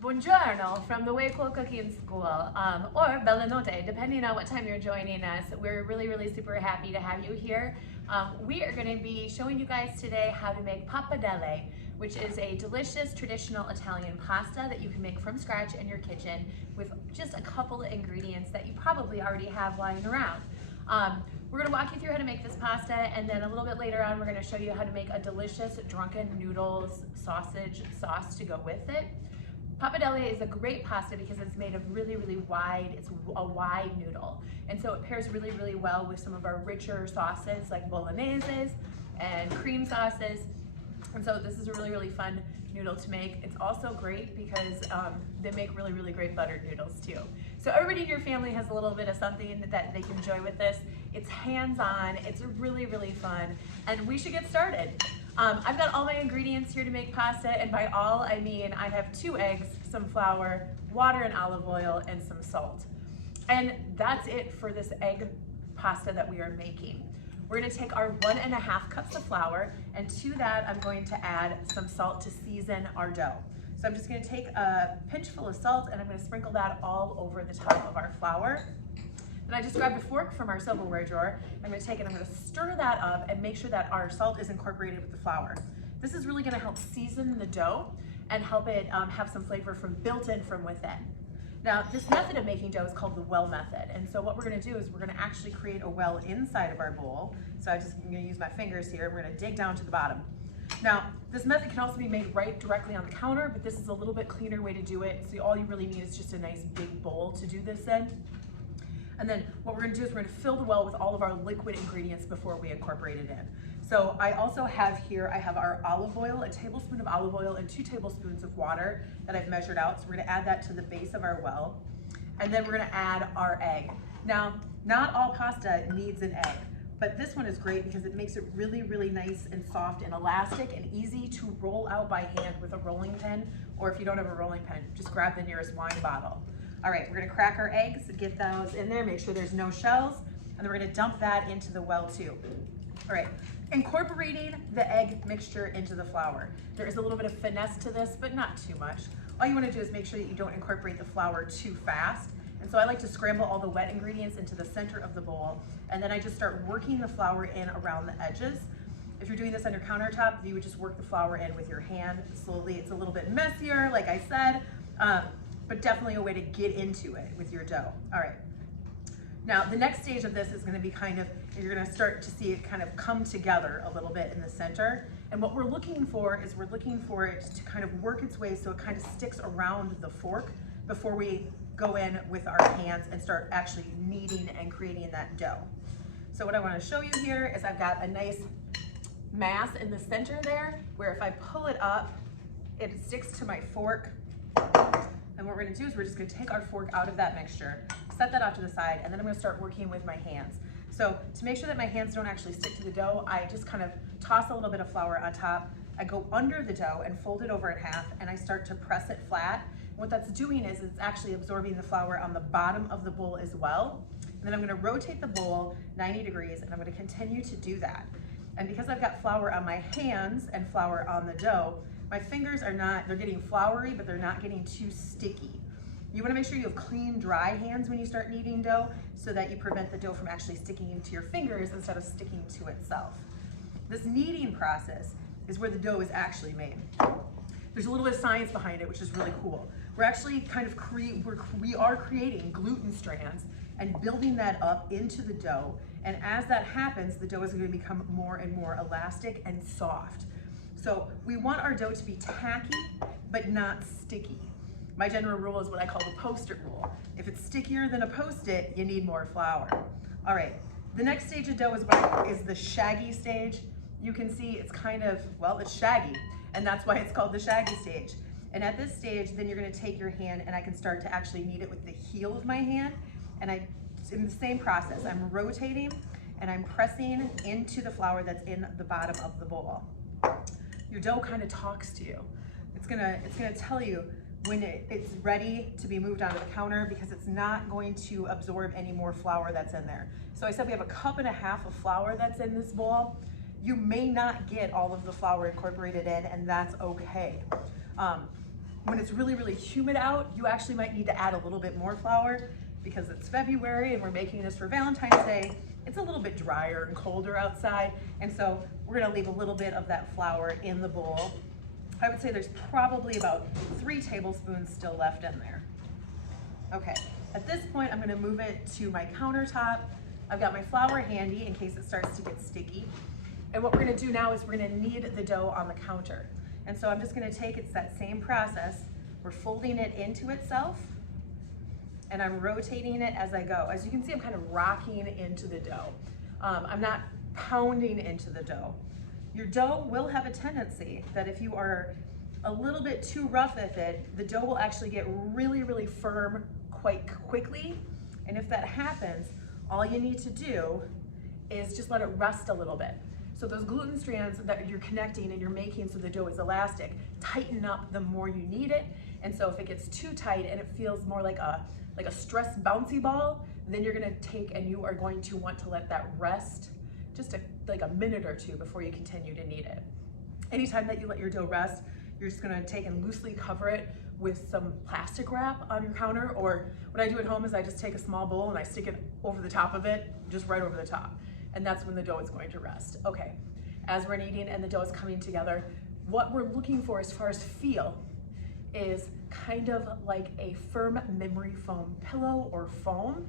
Buongiorno from the Waco Cooking School, or Bella Notte, depending on what time you're joining us. We're really super happy to have you here. We are going to be showing you guys today how to make pappardelle, which is a delicious traditional Italian pasta that you can make from scratch in your kitchen with just a couple of ingredients that you probably already have lying around. We're going to walk you through how to make this pasta, and then a little bit later on we're going to show you how to make a delicious drunken noodles sausage sauce to go with it. Pappardelle is a great pasta because it's made of really wide, it's a wide noodle. And so it pairs really well with some of our richer sauces like bologneses and cream sauces. And so this is a really fun noodle to make. It's also great because they make really great buttered noodles too. So everybody in your family has a little bit of something that they can enjoy with this. It's hands-on, it's really fun, and we should get started. I've got all my ingredients here to make pasta, and by all I mean I have 2 eggs, some flour, water and olive oil, and some salt. And that's it for this egg pasta that we are making. We're gonna take our 1.5 cups of flour, and to that I'm going to add some salt to season our dough. So I'm just gonna take a pinch full of salt and I'm gonna sprinkle that all over the top of our flour. Then I just grabbed a fork from our silverware drawer. I'm gonna take it, I'm gonna stir that up and make sure that our salt is incorporated with the flour. This is really gonna help season the dough and help it have some flavor built in from within. Now, this method of making dough is called the well method. And so what we're gonna do is we're gonna actually create a well inside of our bowl. So I'm gonna use my fingers here. We're gonna dig down to the bottom. Now, this method can also be made right directly on the counter, but this is a little bit cleaner way to do it. So all you really need is just a nice big bowl to do this in. And then what we're gonna do is we're gonna fill the well with all of our liquid ingredients before we incorporate it in. So I also have here, I have our olive oil, a tablespoon of olive oil and 2 tablespoons of water that I've measured out. So we're gonna add that to the base of our well. And then we're gonna add our egg. Now, not all pasta needs an egg, but this one is great because it makes it really nice and soft and elastic and easy to roll out by hand with a rolling pin, or if you don't have a rolling pin, just grab the nearest wine bottle. All right, we're gonna crack our eggs, get those in there, make sure there's no shells, and then we're gonna dump that into the well too. All right, incorporating the egg mixture into the flour. There is a little bit of finesse to this, but not too much. All you wanna do is make sure that you don't incorporate the flour too fast. And so I like to scramble all the wet ingredients into the center of the bowl, and then I just start working the flour in around the edges. If you're doing this on your countertop, you would just work the flour in with your hand slowly. It's a little bit messier, like I said, but definitely a way to get into it with your dough. All right. Now, the next stage of this is gonna be you're gonna start to see it kind of come together a little bit in the center. And what we're looking for is we're looking for it to kind of work its way so it kind of sticks around the fork before we go in with our hands and start actually kneading and creating that dough. So what I wanna show you here is I've got a nice mass in the center there, where if I pull it up, it sticks to my fork. And what we're gonna do is we're just gonna take our fork out of that mixture, set that off to the side, and then I'm gonna start working with my hands. So to make sure that my hands don't actually stick to the dough, I just kind of toss a little bit of flour on top. I go under the dough and fold it over in half, and I start to press it flat. And what that's doing is it's actually absorbing the flour on the bottom of the bowl as well. And then I'm gonna rotate the bowl 90 degrees, and I'm gonna continue to do that. And because I've got flour on my hands and flour on the dough, my fingers they're getting floury, but they're not getting too sticky. You wanna make sure you have clean, dry hands when you start kneading dough so that you prevent the dough from actually sticking into your fingers instead of sticking to itself. This kneading process is where the dough is actually made. There's a little bit of science behind it, which is really cool. We're actually we are creating gluten strands and building that up into the dough. And as that happens, the dough is gonna become more and more elastic and soft. So we want our dough to be tacky, but not sticky. My general rule is what I call the Post-it rule. If it's stickier than a Post-it, you need more flour. All right, the next stage of dough is the shaggy stage. You can see it's it's shaggy, and that's why it's called the shaggy stage. And at this stage, then you're gonna take your hand and I can start to actually knead it with the heel of my hand. And in the same process, I'm rotating and I'm pressing into the flour that's in the bottom of the bowl. Your dough kind of talks to you. It's gonna tell you when it's ready to be moved onto the counter because it's not going to absorb any more flour that's in there. So I said we have 1.5 cups of flour that's in this bowl. You may not get all of the flour incorporated in, and that's okay. When it's really, really humid out, you actually might need to add a little bit more flour because it's February and we're making this for Valentine's Day. It's a little bit drier and colder outside. And so we're gonna leave a little bit of that flour in the bowl. I would say there's probably about 3 tablespoons still left in there. Okay, at this point, I'm gonna move it to my countertop. I've got my flour handy in case it starts to get sticky. And what we're gonna do now is we're gonna knead the dough on the counter. And so I'm just gonna take, it's that same process. We're folding it into itself and I'm rotating it as I go. As you can see, I'm kind of rocking into the dough. I'm not pounding into the dough. Your dough will have a tendency that if you are a little bit too rough with it, the dough will actually get really, really firm quite quickly. And if that happens, all you need to do is just let it rest a little bit. So those gluten strands that you're connecting and you're making so the dough is elastic, tighten up the more you need it. And so if it gets too tight and it feels more like a stressed bouncy ball, then you're gonna take and you are going to want to let that rest just like a minute or two before you continue to knead it. Anytime that you let your dough rest, you're just gonna take and loosely cover it with some plastic wrap on your counter, or what I do at home is I just take a small bowl and I stick it over the top of it, just right over the top. And that's when the dough is going to rest. Okay, as we're kneading and the dough is coming together, what we're looking for as far as feel is kind of like a firm memory foam pillow or foam.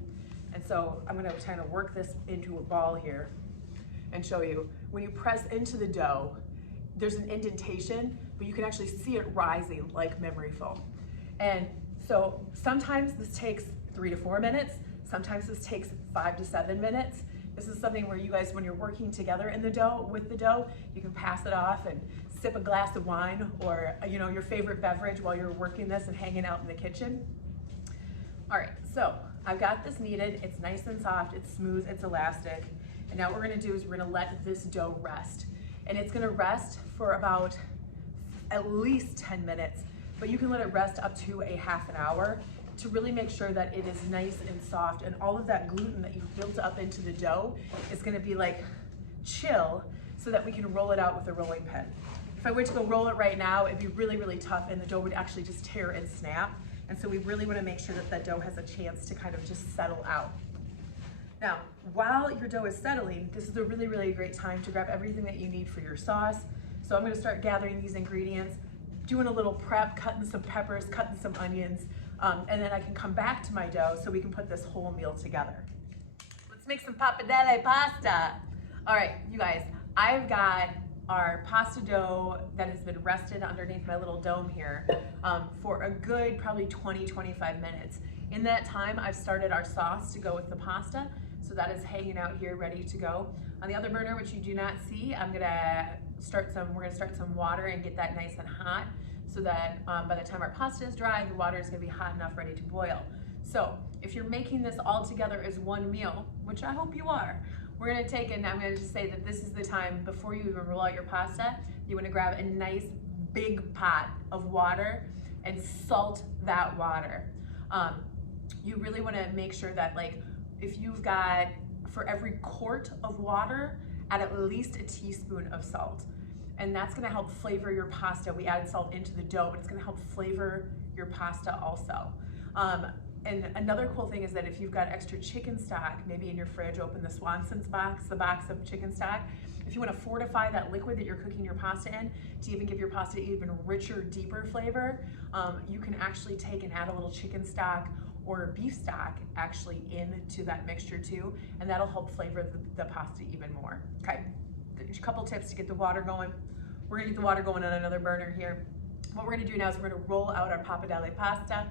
And so I'm gonna kind of work this into a ball here and show you. When you press into the dough, there's an indentation, but you can actually see it rising like memory foam. And so sometimes this takes 3 to 4 minutes, sometimes this takes 5 to 7 minutes. This is something where you guys, when you're working together in the dough, with the dough, you can pass it off and sip a glass of wine or your favorite beverage while you're working this and hanging out in the kitchen. All right, so I've got this kneaded. It's nice and soft, it's smooth, it's elastic. And now what we're gonna do is we're gonna let this dough rest. And it's gonna rest for about at least 10 minutes, but you can let it rest up to a half an hour to really make sure that it is nice and soft, and all of that gluten that you've built up into the dough is gonna be like chill so that we can roll it out with a rolling pin. If I were to go roll it right now, it'd be really, really tough and the dough would actually just tear and snap. And so we really wanna make sure that that dough has a chance to kind of just settle out. Now, while your dough is settling, this is a really, really great time to grab everything that you need for your sauce. So I'm gonna start gathering these ingredients, doing a little prep, cutting some peppers, cutting some onions, and then I can come back to my dough so we can put this whole meal together. Let's make some Pappardelle Pasta. All right, you guys, I've got our pasta dough that has been rested underneath my little dome here for a good probably 20-25 minutes. In that time, I've started our sauce to go with the pasta. So that is hanging out here ready to go. On the other burner, which you do not see, we're gonna start some water and get that nice and hot so that by the time our pasta is dry, the water is gonna be hot enough ready to boil. So if you're making this all together as one meal, which I hope you are, we're gonna take, and I'm gonna just say that this is the time before you even roll out your pasta, you wanna grab a nice big pot of water and salt that water. You really wanna make sure that, like, if you've got, for every quart of water, add at least a teaspoon of salt. And that's gonna help flavor your pasta. We added salt into the dough, but it's gonna help flavor your pasta also. And another cool thing is that if you've got extra chicken stock, maybe in your fridge, open the Swanson's box, the box of chicken stock. If you wanna fortify that liquid that you're cooking your pasta in to even give your pasta even richer, deeper flavor, you can actually take and add a little chicken stock or beef stock actually into that mixture too, and that'll help flavor the pasta even more. Okay, a couple tips to get the water going. We're gonna get the water going on another burner here. What we're gonna do now is we're gonna roll out our Pappardelle Pasta.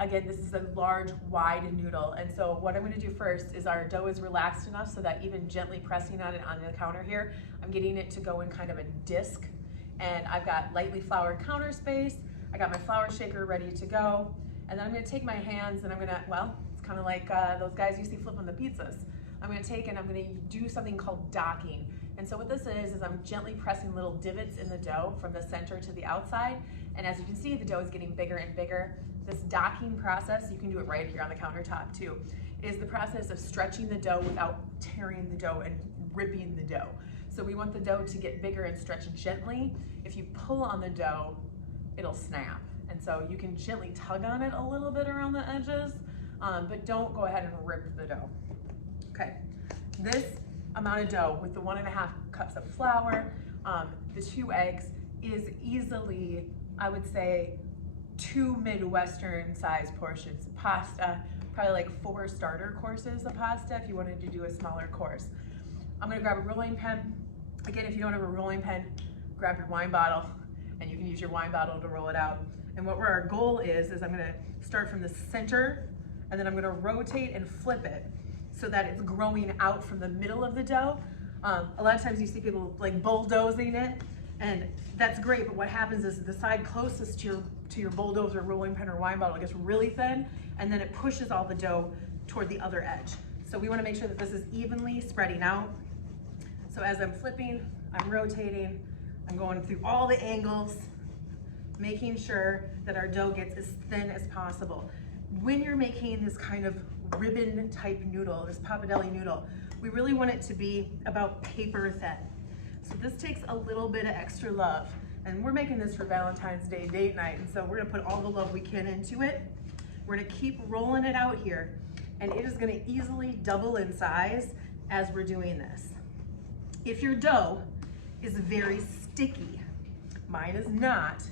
Again, this is a large, wide noodle, and so what I'm gonna do first is our dough is relaxed enough so that even gently pressing on it on the counter here, I'm getting it to go in kind of a disc, and I've got lightly floured counter space. I got my flour shaker ready to go. And then I'm gonna take my hands and I'm gonna, well, it's kind of like those guys you see flipping the pizzas. I'm gonna take and I'm gonna do something called docking. And so what this is I'm gently pressing little divots in the dough from the center to the outside. And as you can see, the dough is getting bigger and bigger. This docking process, you can do it right here on the countertop too, is the process of stretching the dough without tearing the dough and ripping the dough. So we want the dough to get bigger and stretch gently. If you pull on the dough, it'll snap. And so you can gently tug on it a little bit around the edges, but don't go ahead and rip the dough. Okay, this amount of dough with the 1.5 cups of flour, the 2 eggs is easily, I would say, 2 Midwestern sized portions of pasta, probably like 4 starter courses of pasta if you wanted to do a smaller course. I'm gonna grab a rolling pin. Again, if you don't have a rolling pin, grab your wine bottle and you can use your wine bottle to roll it out. And what our goal is I'm gonna start from the center and then I'm gonna rotate and flip it so that it's growing out from the middle of the dough. A lot of times you see people like bulldozing it, and that's great, but what happens is the side closest to your bulldozer, rolling pin, or wine bottle gets really thin, and then it pushes all the dough toward the other edge. So we wanna make sure that this is evenly spreading out. So as I'm flipping, I'm rotating, I'm going through all the angles, making sure that our dough gets as thin as possible. When you're making this kind of ribbon type noodle, this pappardelle noodle, we really want it to be about paper thin. So this takes a little bit of extra love. And we're making this for Valentine's Day date night, and so we're gonna put all the love we can into it. We're gonna keep rolling it out here, and it is gonna easily double in size as we're doing this. If your dough is very sticky, mine is not,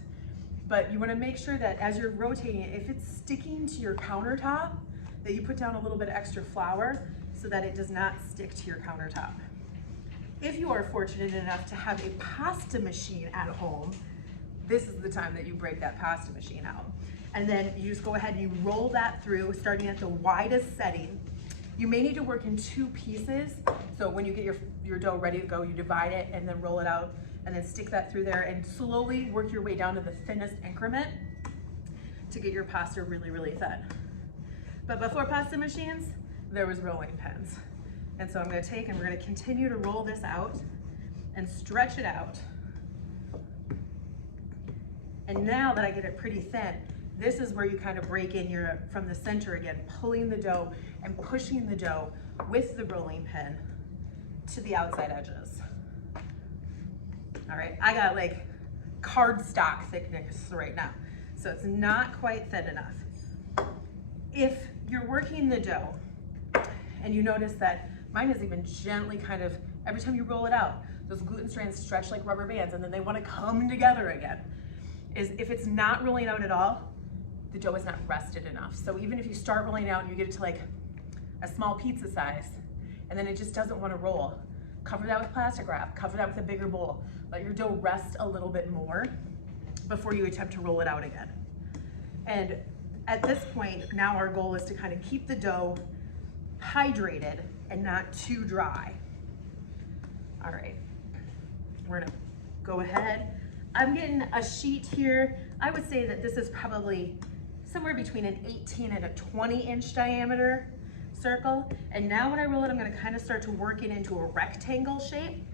but you wanna make sure that as you're rotating it, if it's sticking to your countertop, that you put down a little bit of extra flour so that it does not stick to your countertop. If you are fortunate enough to have a pasta machine at home, this is the time that you break that pasta machine out. And then you just go ahead and you roll that through, starting at the widest setting. You may need to work in 2 pieces. So when you get your dough ready to go, you divide it and then roll it out and then stick that through there and slowly work your way down to the thinnest increment to get your pasta really, really thin. But before pasta machines, there was rolling pins. And so I'm gonna take and we're gonna continue to roll this out and stretch it out. And now that I get it pretty thin, this is where you kind of break in from the center again, pulling the dough and pushing the dough with the rolling pin to the outside edges. All right, I got like cardstock thickness right now, so it's not quite thin enough. If you're working the dough and you notice that mine is even gently kind of, every time you roll it out, those gluten strands stretch like rubber bands and then they want to come together again. If it's not rolling out at all, the dough is not rested enough. So even if you start rolling out and you get it to like a small pizza size and then it just doesn't want to roll, cover that with plastic wrap, cover that with a bigger bowl. Let your dough rest a little bit more before you attempt to roll it out again. And at this point, now our goal is to kind of keep the dough hydrated and not too dry. All right, we're gonna go ahead. I'm getting a sheet here. I would say that this is probably somewhere between an 18 and a 20-inch diameter circle. And now when I roll it, I'm gonna kind of start to work it into a rectangle shape.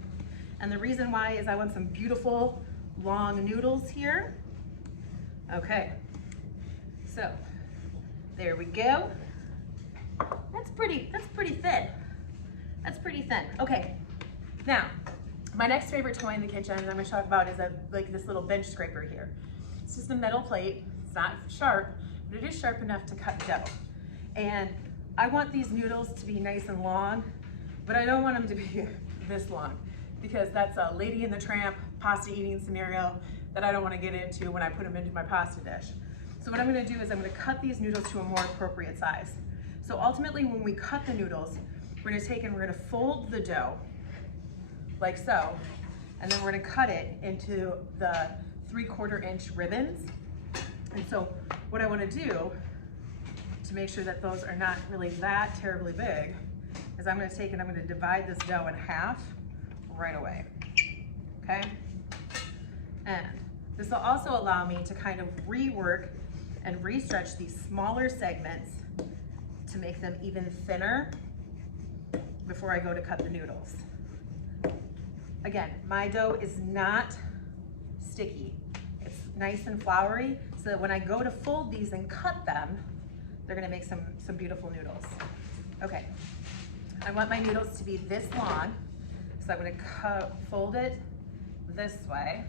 And the reason why is I want some beautiful long noodles here. Okay, so there we go. That's pretty thin. That's pretty thin. Okay, now, my next favorite toy in the kitchen that I'm gonna talk about is like this little bench scraper here. It's just a metal plate. It's not sharp, but it is sharp enough to cut dough. And I want these noodles to be nice and long, but I don't want them to be this long because that's a Lady and the Tramp pasta eating scenario that I don't wanna get into when I put them into my pasta dish. So what I'm gonna do is I'm gonna cut these noodles to a more appropriate size. So ultimately when we cut the noodles, we're gonna take and we're gonna fold the dough like so, and then we're gonna cut it into the 3/4 inch ribbons. And so what I wanna do to make sure that those are not really that terribly big is I'm gonna take and I'm gonna divide this dough in half right away, okay? And this will also allow me to kind of rework and re-stretch these smaller segments to make them even thinner before I go to cut the noodles. Again, my dough is not sticky. It's nice and floury, so that when I go to fold these and cut them, they're gonna make some beautiful noodles. Okay, I want my noodles to be this long, so I'm gonna fold it this way,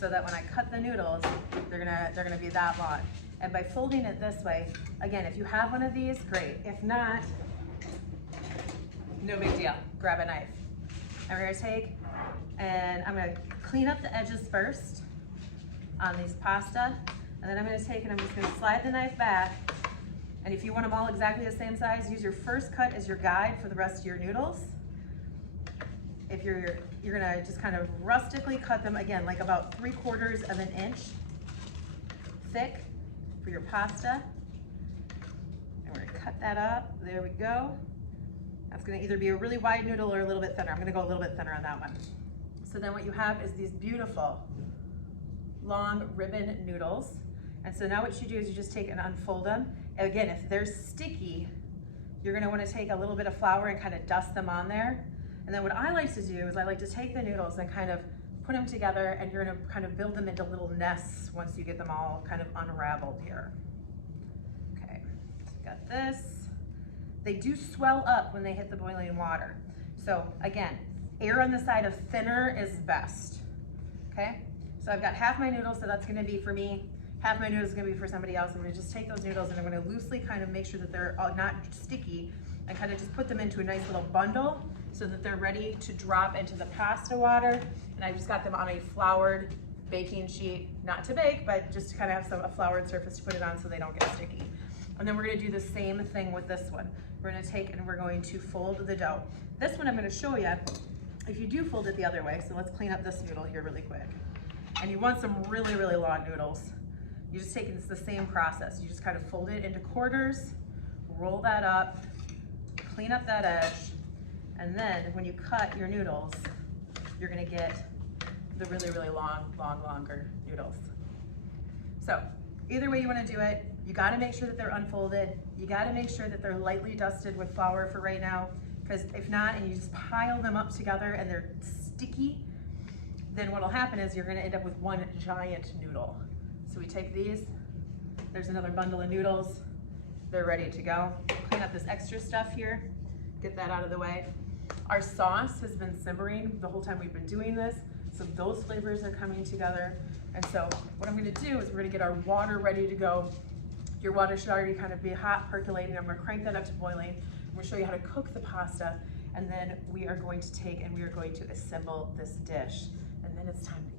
so that when I cut the noodles, they're gonna be that long. And by folding it this way, again, if you have one of these, great. If not, no big deal. Grab a knife. And we're gonna take, and I'm gonna clean up the edges first on these pasta. And then I'm gonna take and I'm just gonna slide the knife back. And if you want them all exactly the same size, use your first cut as your guide for the rest of your noodles. If you're gonna just kind of rustically cut them, again, like about 3/4 of an inch thick for your pasta. And we're gonna cut that up, there we go. That's gonna either be a really wide noodle or a little bit thinner. I'm gonna go a little bit thinner on that one. So then what you have is these beautiful long ribbon noodles. And so now what you do is you just take and unfold them. And again, if they're sticky, you're gonna wanna take a little bit of flour and kind of dust them on there. And then what I like to do is I like to take the noodles and kind of put them together, and you're gonna kind of build them into little nests once you get them all kind of unraveled here. Okay, so got this. They do swell up when they hit the boiling water. So again, err on the side of thinner is best, okay? So I've got half my noodles, so that's gonna be for me. Half my noodles is gonna be for somebody else. I'm gonna just take those noodles and I'm gonna loosely kind of make sure that they're not sticky, and kind of just put them into a nice little bundle so that they're ready to drop into the pasta water. And I just got them on a floured baking sheet, not to bake, but just to kind of have a floured surface to put it on so they don't get sticky. And then we're gonna do the same thing with this one. We're gonna take and we're going to fold the dough. This one I'm gonna show you if you do fold it the other way. So let's clean up this noodle here really quick. And you want some really, really long noodles. You just take, it's the same process. You just kind of fold it into quarters, roll that up, clean up that edge, and then when you cut your noodles, you're gonna get the really, really longer noodles. So either way you wanna do it, you gotta make sure that they're unfolded. You gotta make sure that they're lightly dusted with flour for right now, because if not, and you just pile them up together and they're sticky, then what'll happen is you're gonna end up with one giant noodle. So we take these, there's another bundle of noodles, they're ready to go. Clean up this extra stuff here, get that out of the way. Our sauce has been simmering the whole time we've been doing this, so those flavors are coming together. And so what I'm gonna do is we're gonna get our water ready to go. Your water should already kind of be hot, percolating. I'm gonna crank that up to boiling. I'm gonna show you how to cook the pasta, and then we are going to take and we are going to assemble this dish. And then it's time to